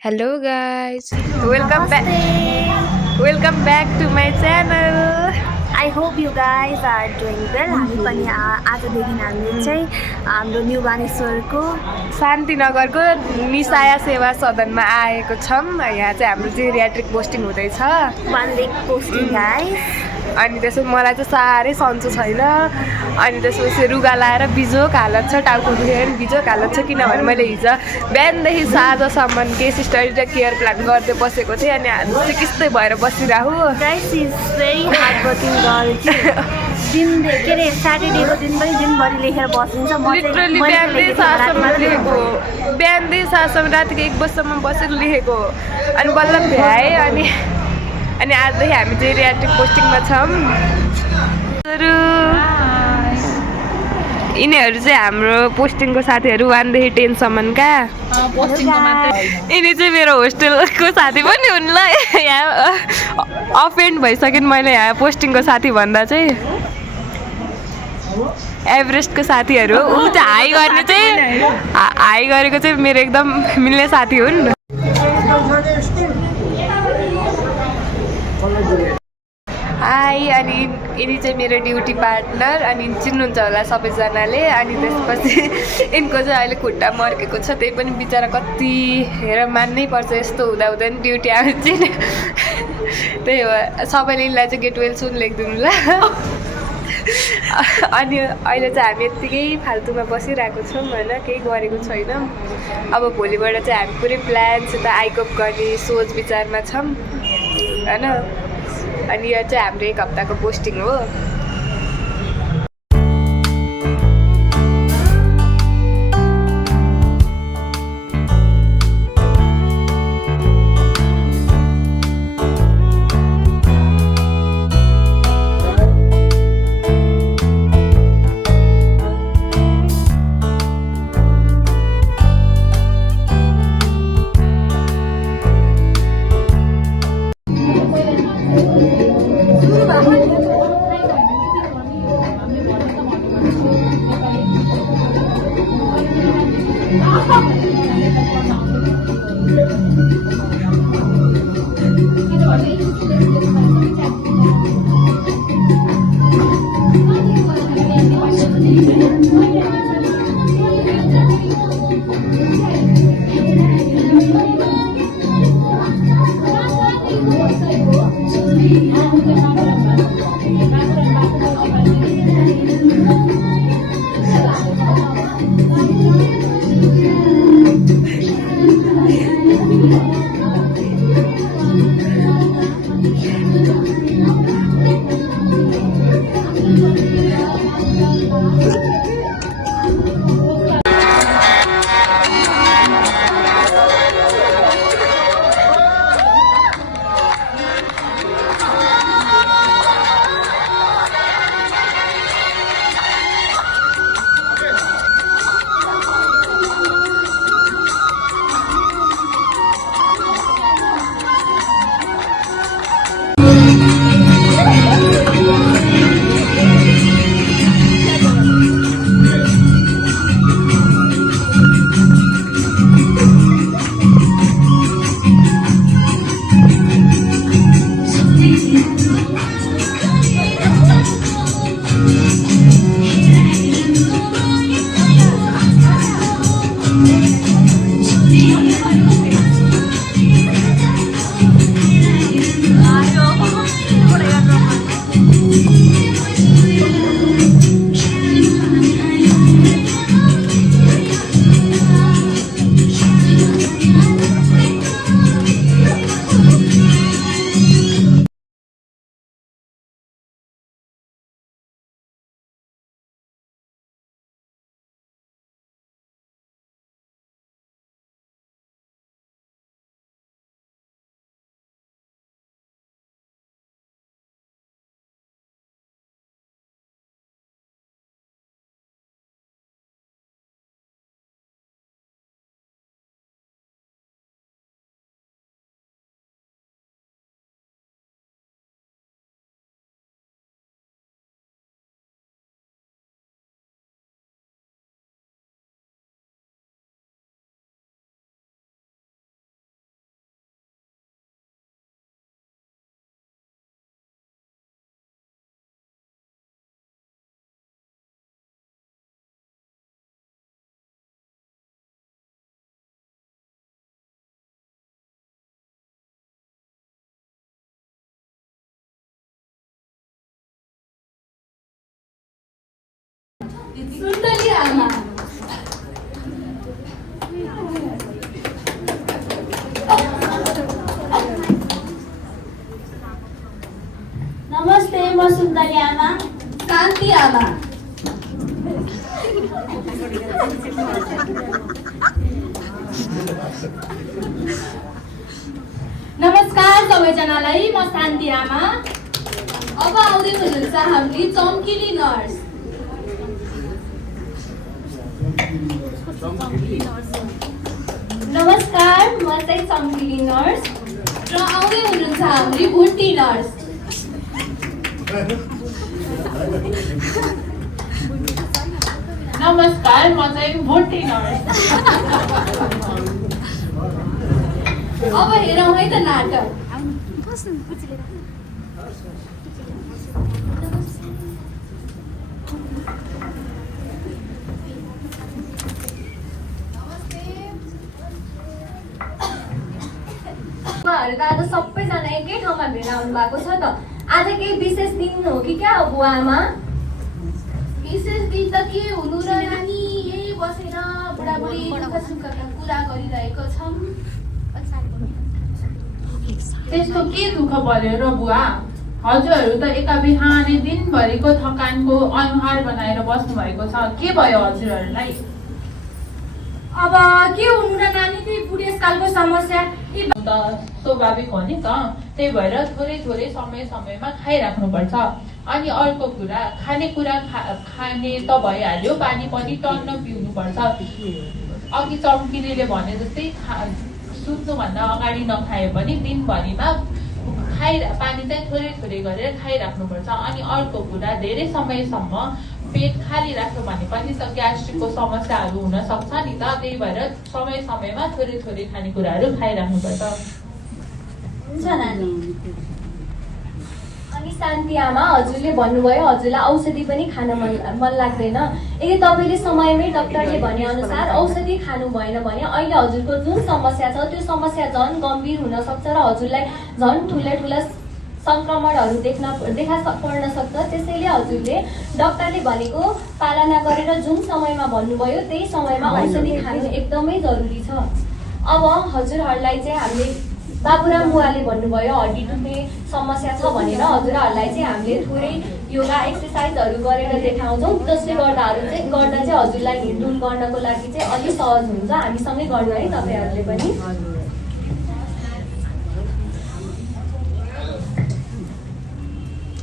Hello guys, Namaste. welcome back to my channel. I hope you guys are doing well. हामी पनि आजदेखि हामीले चाहिँ हाम्रो न्यू बानेश्वरको शान्तिनगरको निसाया सेवा सदनमा आएको छौँ। यहाँ चाहिँ हाम्रो जेरियाट्रिक पोस्टिङ हुँदैछ। 1 week पोस्टिङ गाइस। अनि त्यसो मलाई चाहिँ साह्रै सन्चो छैन। अनि त्यसपछि रुगा लाएर बिजोक हालत छ, टाउको दुखेर पनि बिजोक हालत छ। किनभने मैले हिजो बिहानदेखि साँझसम्म केस स्टडी र केयर प्लान गर्दै बसेको थिएँ। अनि आज चाहिँ त्यस्तै भएर बसिरहेको। Guys is very hard working girl कि दिन के अरे स्याटरडेको दिन पनि दिनभरि लेखेर बसिन्छ। म लिटरली बिहानदेखि साँझसम्म लेखेको, बिहानदेखि साँझसम्म रातिको 1 बजीसम्म बसेर लेखेको। अनि बल्ल भ्याएँ। अनि आजदेखि हामी जेरियाट्रिक पोस्टिङमा छौँ। यिनीहरू चाहिँ हाम्रो पोस्टिङको साथीहरू 1 देखि 10 सम्मका। यिनी चाहिँ मेरो होस्टेलको साथी पनि हुन् ल। यहाँ अफेन्ड भइसकेँ मैले यहाँ पोस्टिङको साथी भन्दा चाहिँ। एभरेस्टको साथीहरू ऊ चाहिँ हाई गर्ने चाहिँ हाई गरेको चाहिँ मेरो एकदम मिल्ने साथी हुन्। हाई। अनि यिनी चाहिँ मेरो ड्युटी पार्टनर। अनि चिन्नुहुन्छ होला सबैजनाले। अनि त्यसपछि यिनको चाहिँ अहिले खुट्टा मर्केको छ। त्यही पनि बिचरा कति हेर मान्नै पर्छ। यस्तो हुँदा हुँदा नि ड्युटी आउँछ। त्यही हो सबैले यिनलाई चाहिँ गेट वेल सुन लेखिदिनु ल। अनि अहिले चाहिँ हामी यत्तिकै फाल्तुमा बसिरहेको छौँ होइन, केही गरेको छैनौँ। अब भोलिबाट चाहिँ हामी पुरै प्लानसित आइकोप गर्ने सोच विचारमा छौँ होइन। अनि यो चाहिँ हाम्रो 1 हप्ताको पोस्टिङ हो। सुन्दरी आमा नमस्ते, म सुन्दरी आमा। शान्ति आमा नमस्कार सबैजनालाई, म शान्ति आमा। अब आउँदै हुनुहुन्छ हाम्री चम्किली नर्स नमस्कार, म चाहिँ चम्किली नर्स। र आउँदै हुनुहुन्छ हाम्री भुटी नर्स नमस्कार, म चाहिँ भुटी नर्स। अब हेरौँ है त नाटक बुवाहरू त आज सबैजना एकै ठाउँमा भेला आउनु भएको छ त। आज केही विशेष दिन हो कि क्या हो बुवा आमा? विशेष दिन त के हुनु र नानी, यही बसेर बुढाबुढी दुःख सुखका कुरा गरिरहेको छौँ। त्यस्तो के दुःख पर्यो र बुवा? हजुरहरू त एका बिहानै दिनभरिको थकानको अनुहार बनाएर बस्नु भएको छ। के भयो हजुरहरूलाई? अब के हुनु र नानी, त्यही बुढेसकालको समस्या। त स्वाभाविक हो नि त। त्यही भएर थोरै थोरै समयमा खाइराख्नुपर्छ। अनि अर्को कुरा, खानेकुरा खाने त भइहाल्यो, पानी पनि टन्न पिउनुपर्छ। अघि चम्किलीले भने जस्तै सुत्नुभन्दा अगाडि नखाए पनि दिनभरिमा पानी चाहिँ थोरै थोरै गरेर खाइराख्नुपर्छ। अनि अर्को कुरा, धेरै समयसम्म पेट खाली राख्यो भने पनि त ग्यास्ट्रिकको समस्याहरू हुन सक्छ नि त। त्यही भएर समयमा थोरै थोरै खानेकुराहरू खाइराख्नुपर्छ। हुन्छ नानी। अनि शान्ति आमा, हजुरले भन्नुभयो हजुरलाई औषधि पनि खान मन लाग्दैन। यदि तपाईँले समयमै डाक्टरले भने अनुसार औषधि खानु भएन भने अहिले हजुरको जुन समस्या छ त्यो समस्या झन् गम्भीर हुन सक्छ र हजुरलाई झन् ठुला सङ्क्रमणहरू देखा पर्न सक्छ। त्यसैले हजुरले डाक्टरले भनेको पालना गरेर जुन समयमा भन्नुभयो त्यही समयमा औषधि खानु एकदमै जरुरी छ। अब हजुरहरूलाई चाहिँ हामीले बाबुराम बुवाले भन्नुभयो हड्डी टुट्ने समस्या छ भनेर, हजुरहरूलाई चाहिँ हामीले थोरै योगा एक्सर्साइजहरू गरेर देखाउँछौँ। जसले गर्दा चाहिँ हजुरलाई हिँडडुल गर्नको लागि चाहिँ अलिक सहज हुन्छ। हामीसँगै गर्नु है तपाईँहरूले पनि।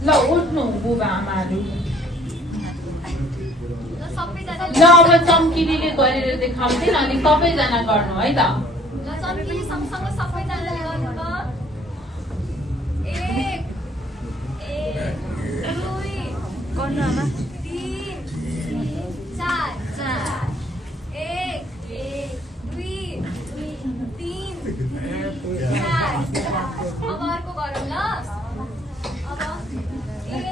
ल उठ्नु बुबा आमाहरू। ल अब चम्किलीले गरेर देखाउँछन् अनि सबैजना गर्नु है त। चम्किली सँगसँगै सबैजनाले गर्नु ल। 1 2 गर्नु आमा। 3 4 1 2 3 4। अब अर्को गरौँ ल। अब 1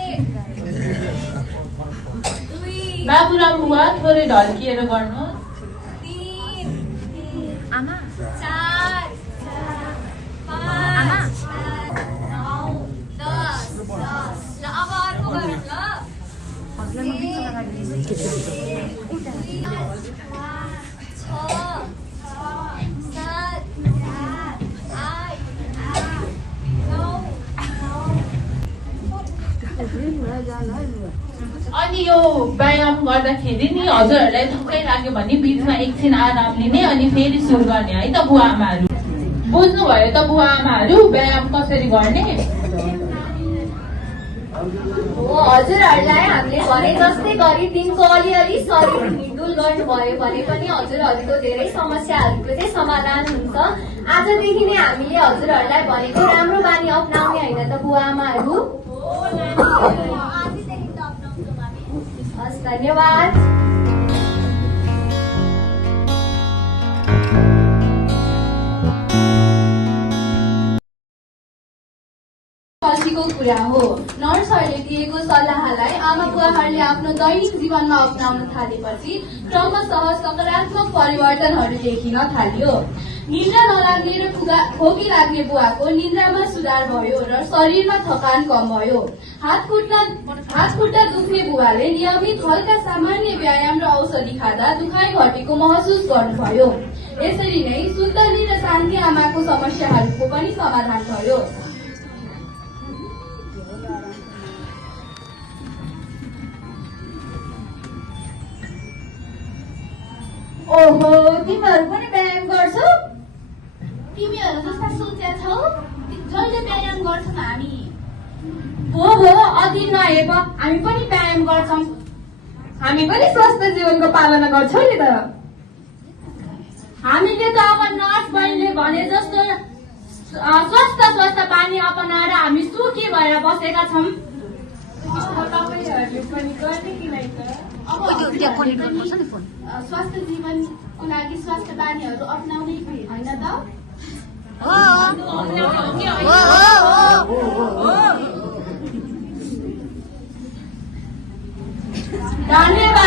2 बाबुराम बुवा थोरै ढल्किएर गर्नु। 3 आमा 4 5 9 10। ल अब अर्को गरौँ ल। 6 अनि यो व्यायाम गर्दाखेरि नि हजुरहरूलाई थकै लाग्यो भने बिचमा एकछिन आराम लिने अनि फेरि सुरु गर्ने है त बुवा आमाहरू। बुझ्नुभयो त बुवा आमाहरू व्यायाम कसरी गर्ने? हजुरहरूलाई हामीले भने जस्तै गरी दिनको अलिअलि शरीर हिँडडुल गर्नुभयो भने पनि हजुरहरूको धेरै समस्याहरूको चाहिँ समाधान हुन्छ। आजदेखि नै हामीले हजुरहरूलाई भनेको राम्रो बानी अप्नाउने होइन त बुवा आमाहरू? हस्, धन्यवाद। पछि खुसीको कुरा हो। नर्सहरूले दिएको सल्लाहलाई आमा बुवाहरूले आफ्नो दैनिक जीवनमा अपनाउन थालेपछि क्रमशः सकारात्मक परिवर्तनहरू देखिन थाल्यो। निद्रा नलाग्ने र खोकी लाग्ने बुवाको निद्रामा सुधार भयो र शरीरमा थकान कम भयो। हात खुट्टा दुख्ने बुवाले नियमित हल्का सामान्य व्यायाम र औषधि खाँदा दुखाइ घटेको महसुस गर्नुभयो। यसरी नै सुन्तली र शान्ति आमाको समस्याहरूको पनि समाधान भयो। ओहो, तिमीहरू पनि व्यायाम गर्छौ? तिमीहरू जस्ता सोच्या छौ जहिले व्यायाम गर्छौ हामी। हो अति नहेप हामी पनि व्यायाम गर्छौँ। हामी पनि स्वस्थ जीवनको पालना गर्छौँ नि त। हामीले त अब नर्स बहिनीले भने जस्तो स्वस्थ पानी अपनाएर हामी सुखी भएर बसेका छौँ। तपाईँहरूले पनि गर्ने कि नै त? अब स्वास्थ्य जीवनको लागि स्वास्थ्य बानीहरू अप्नाउने होइन त? धन्यवाद।